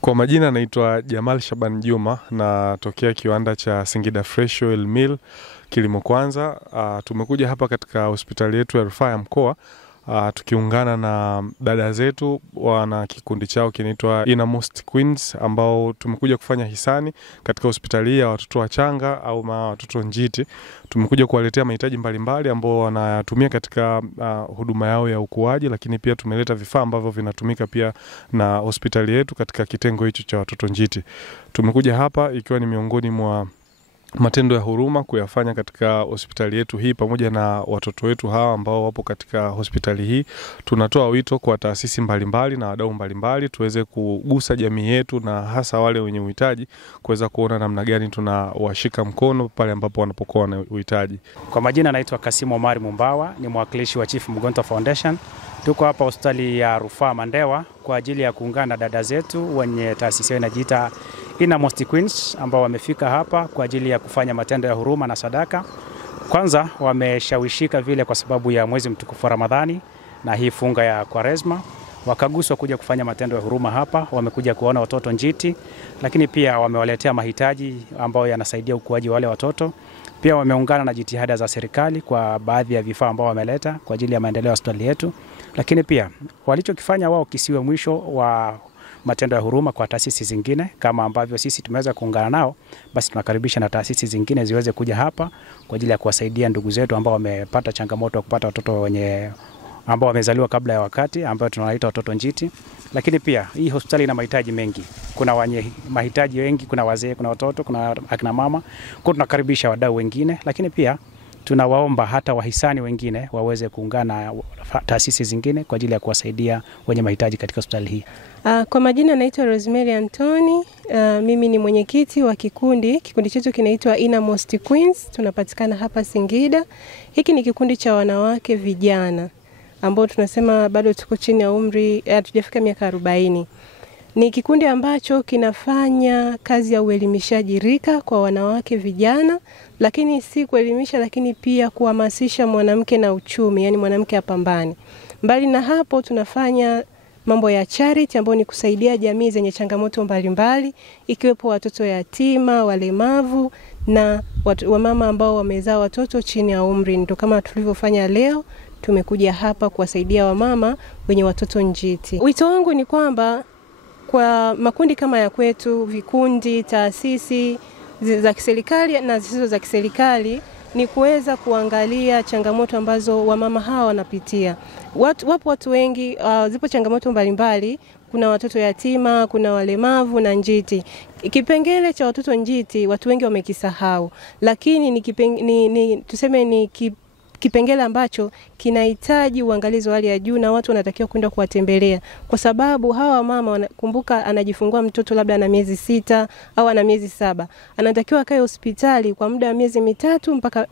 Kwa majina naitwa Jamal Shaban Juma na tokea kiwanda cha Singida Fresh Oil Mill Kilimo Kwanza. Tumekuja hapa katika hospitali yetu ya rufaa ya mkoa tukiungana na dada zetu wana kikundi chao kinaitwa Innermost Queens, ambao tumekuja kufanya hisani katika hospitali ya watoto wachanga au watoto njiti. Tumekuja kuwaletea mahitaji mbalimbali ambao wanatumia katika huduma yao ya ukuaji, lakini pia tumeleta vifaa ambavyo vinatumika pia na hospitali yetu katika kitengo hicho cha watoto njiti. Tumekuja hapa ikiwa ni miongoni mwa matendo ya huruma kuyafanya katika hospitali yetu hii pamoja na watoto wetu hawa ambao wapo katika hospitali hii. Tunatoa wito kwa taasisi mbalimbali na wadau mbalimbali tuweze kugusa jamii yetu na hasa wale wenye uhitaji, kuweza kuona namna gani tunawashika mkono pale ambapo wanapokuwa na uhitaji. Kwa majina naitwa Kasimu Omari Mumbawa, ni mwakilishi wa Chief Mgonto Foundation. Tuko hapa hospitali ya rufaa Mandewa kwa ajili ya kuungana na dada zetu wenye taasisi inajiita Innermost Queens ambao wamefika hapa kwa ajili ya kufanya matendo ya huruma na sadaka. Kwanza wameshawishika vile kwa sababu ya mwezi mtukufu wa Ramadhani na hii funga ya Kwaresma, wakaguswa kuja kufanya matendo ya huruma hapa. Wamekuja kuona watoto njiti, lakini pia wamewaletea mahitaji ambayo yanasaidia ukuaji wa wale watoto. Pia wameungana na jitihada za serikali kwa baadhi ya vifaa ambao wameleta kwa ajili ya maendeleo ya hospitali yetu. Lakini pia walichokifanya wao kisiwe mwisho wa matendo ya huruma kwa taasisi zingine, kama ambavyo sisi tumeweza kuungana nao, basi tunakaribisha na taasisi zingine ziweze kuja hapa kwa ajili ya kuwasaidia ndugu zetu ambao wamepata changamoto ya kupata watoto ambao wamezaliwa kabla ya wakati, ambao tunawaita watoto njiti. Lakini pia hii hospitali ina mahitaji mengi. Kuna wenye mahitaji wengi, kuna wazee, kuna watoto, kuna akina mama. Kwa tunakaribisha wadau wengine, lakini pia tunawaomba hata wahisani wengine waweze kuungana na taasisi zingine kwa ajili ya kuwasaidia wenye mahitaji katika hospitali hii. Kwa majina naitwa Rosemary Antoni. Mimi ni mwenyekiti wa kikundi chetu kinaitwa Innermost Queens. Tunapatikana hapa Singida. Hiki ni kikundi cha wanawake vijana ambao tunasema bado tuko chini ya umri, hatujafika miaka 40. Ni kikundi ambacho kinafanya kazi ya uelimishaji rika kwa wanawake vijana, lakini si kuelimisha, lakini pia kuhamasisha mwanamke na uchumi, yani mwanamke apambane. Mbali na hapo tunafanya mambo ya charity ambayo ni kusaidia jamii zenye changamoto mbalimbali, ikiwepo watoto yatima, walemavu na wamama ambao wamezaa watoto chini ya umri. Ndio kama tulivyofanya leo, tumekuja hapa kuwasaidia wamama wenye watoto njiti. Wito wangu ni kwamba kwa makundi kama ya kwetu, vikundi, taasisi za kiserikali na zisizo za kiserikali, ni kuweza kuangalia changamoto ambazo wamama hawa wanapitia. Wapo watu wengi, zipo changamoto mbalimbali. Kuna watoto yatima, kuna walemavu na njiti. Kipengele cha watoto njiti watu wengi wamekisahau, lakini ni kipengele ambacho kinahitaji uangalizi wa hali ya juu na watu wanatakiwa kwenda kuwatembelea, kwa sababu hawa mama kumbuka anajifungua mtoto labda ana miezi 6 au ana miezi 7, anatakiwa akae hospitali kwa muda wa miezi 2 mpaka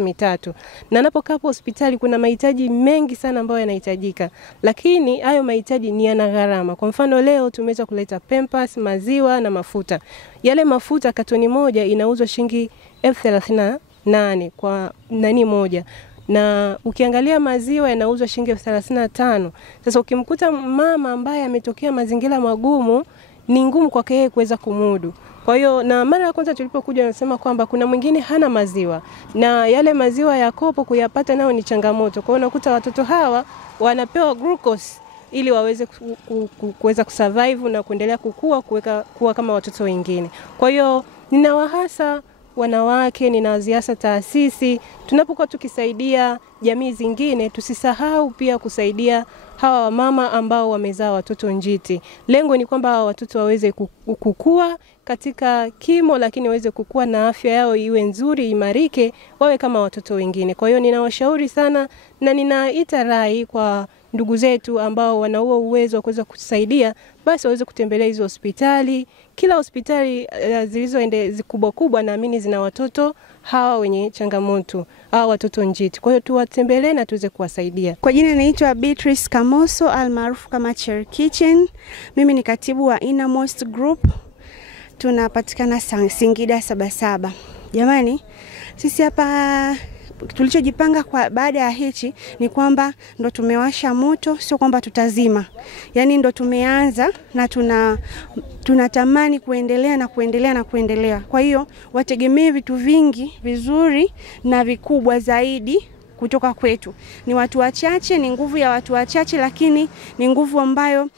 3, na anapokaa hospitali kuna mahitaji mengi sana ambayo yanahitajika, lakini hayo mahitaji ni yana gharama. Kwa mfano leo tumeweza kuleta Pampers, maziwa na mafuta. Yale mafuta katoni moja inauzwa shilingi 38 kwa nani moja, na ukiangalia maziwa yanauzwa shilingi 35. Sasa ukimkuta mama ambaye ametokea mazingira magumu, ni ngumu kwake yeye kuweza kumudu. Kwa hiyo na mara ya kwanza tulipokuja nasema kwamba kuna mwingine hana maziwa, na yale maziwa ya kopo kuyapata nao ni changamoto. Kwa hiyo unakuta watoto hawa wanapewa glucose ili waweze kuweza kusurvive na kuendelea kuwa kama watoto wengine. Kwa hiyo ninawahasa wanawake, ninawaziasa taasisi, tunapokuwa tukisaidia jamii zingine, tusisahau pia kusaidia hawa mama ambao wamezaa watoto njiti. Lengo ni kwamba hawa watoto waweze kukua katika kimo, lakini waweze kukua na afya yao iwe nzuri, imarike, wawe kama watoto wengine. Kwa hiyo ninawashauri sana na ninaita rai kwa ndugu zetu ambao wana uwezo wa kuweza kusaidia, basi waweze kutembelea hizo hospitali. Kila hospitali zilizoende kubwa naamini zina watoto hawa wenye changamoto, hawa watoto njiti. Kwa hiyo tuwatembelee na tuweze kuwasaidia. Kwa jina naitwa Beatrice Kamoso almaarufu kama Cherry Kitchen. Mimi ni katibu wa Innermost Group. Tunapatikana Singida 77. Jamani, sisi hapa tulichojipanga kwa baada ya hichi ni kwamba ndo tumewasha moto, sio kwamba tutazima. Yani ndo tumeanza na tunatamani kuendelea na kuendelea na kuendelea. Kwa hiyo wategemee vitu vingi vizuri na vikubwa zaidi kutoka kwetu. Ni watu wachache, ni nguvu ya watu wachache, lakini ni nguvu ambayo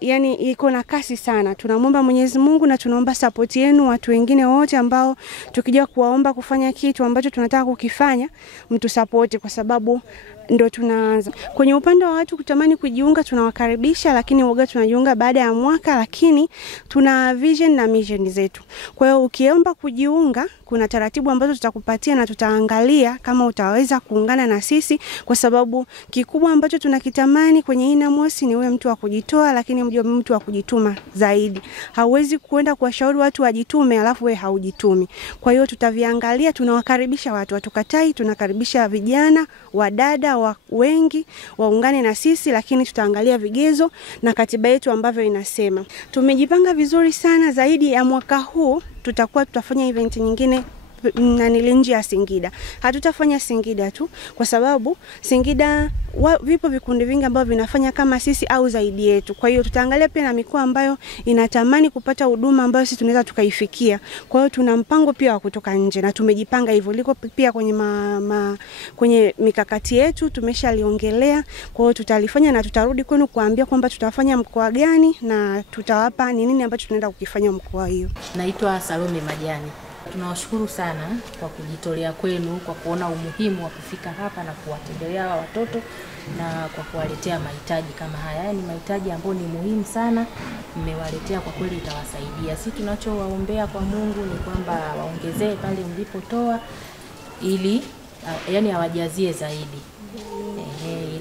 yani iko na kasi sana. Tunamuomba Mwenyezi Mungu na tunaomba support yenu watu wengine wote ambao tukija kuwaomba kufanya kitu ambacho tunataka kukifanya, mtu support, kwa sababu ndo tunaanza. Kwenye upande wa watu kutamani kujiunga, tunawakaribisha, lakini waga tunajiunga baada ya mwaka, lakini tuna vision na mission zetu. Kwa hiyo ukiomba kujiunga, kuna taratibu ambazo tutakupatia na tutaangalia kama utaweza kuungana na sisi, kwa sababu kikubwa ambacho tunakitamani kwenye Inamos ni wewe mtu wa kujitoa, lakini mtu wa kujituma zaidi. Hauwezi kuenda kuwashauri watu wajitume alafu wewe haujitumi. Kwa hiyo tutaviangalia, tunawakaribisha watu, hatukatai, tunakaribisha vijana, wadada wengi waungane na sisi, lakini tutaangalia vigezo na katiba yetu ambavyo inasema. Tumejipanga vizuri sana. Zaidi ya mwaka huu tutafanya event nyingine na nje ya Singida. Hatutafanya Singida tu, kwa sababu Singida vipo vikundi vingi ambavyo vinafanya kama sisi au zaidi yetu. Kwa hiyo tutaangalia pia na mikoa ambayo inatamani kupata huduma ambayo sisi tunaweza tukaifikia. Kwa hiyo tuna mpango pia wa kutoka nje na tumejipanga hivyo. Liko pia kwenye kwenye mikakati yetu, tumeshaliongelea. Kwa hiyo tutalifanya na tutarudi kwenu kuambia kwamba tutafanya mkoa gani na tutawapa ni nini ambacho tunaenda kukifanya mkoa hiyo. Naitwa Salome Majani. Tunawashukuru sana kwa kujitolea kwenu, kwa kuona umuhimu wa kufika hapa na kuwatembelea watoto na kwa kuwaletea mahitaji kama haya. Ni mahitaji ambayo ni muhimu sana, mmewaletea, kwa kweli itawasaidia. Sisi tunachowaombea kwa Mungu ni kwamba waongezee pale mlipotoa, ili awajazie zaidi.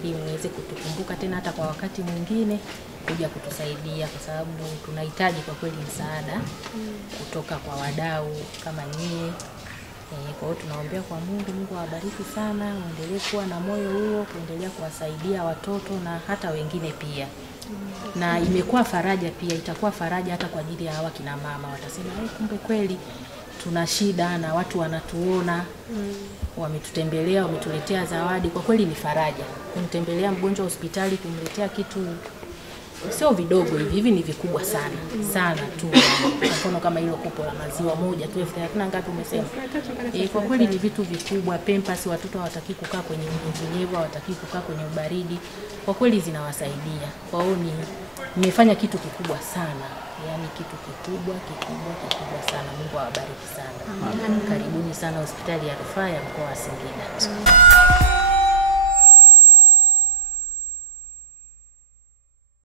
Ili muweze kutukumbuka tena hata kwa wakati mwingine kuja kutusaidia, kwa sababu tunahitaji kwa kweli msaada kutoka kwa wadau kama nyinyi. Kwa hiyo tunaombea kwa Mungu awabariki sana, muendelee kuwa na moyo huo, kuendelea kuwasaidia watoto na hata wengine pia. Na imekuwa faraja pia, itakuwa faraja hata kwa ajili ya hawa kina mama. Watasema kumbe kweli tuna shida na watu wanatuona, wametutembelea, wametuletea zawadi. Kwa kweli ni faraja kumtembelea mgonjwa hospitali, kumletea kitu sio vidogo hivi ni vikubwa sana sana tu. Kwa mfano kama hilo kopo la maziwa moja tu 30 ngapi umesema? Kwa kweli ni vitu vikubwa. Pampers, watoto hawataki kukaa kwenye unyevunyevu, hawataki kukaa kwenye ubaridi. Kwa kweli zinawasaidia. Kwa hiyo nimefanya kitu kikubwa sana. Yaani kitu kikubwa sana. Mungu awabariki sana. Karibuni sana hospitali ya Rufaa ya mkoa wa Singida.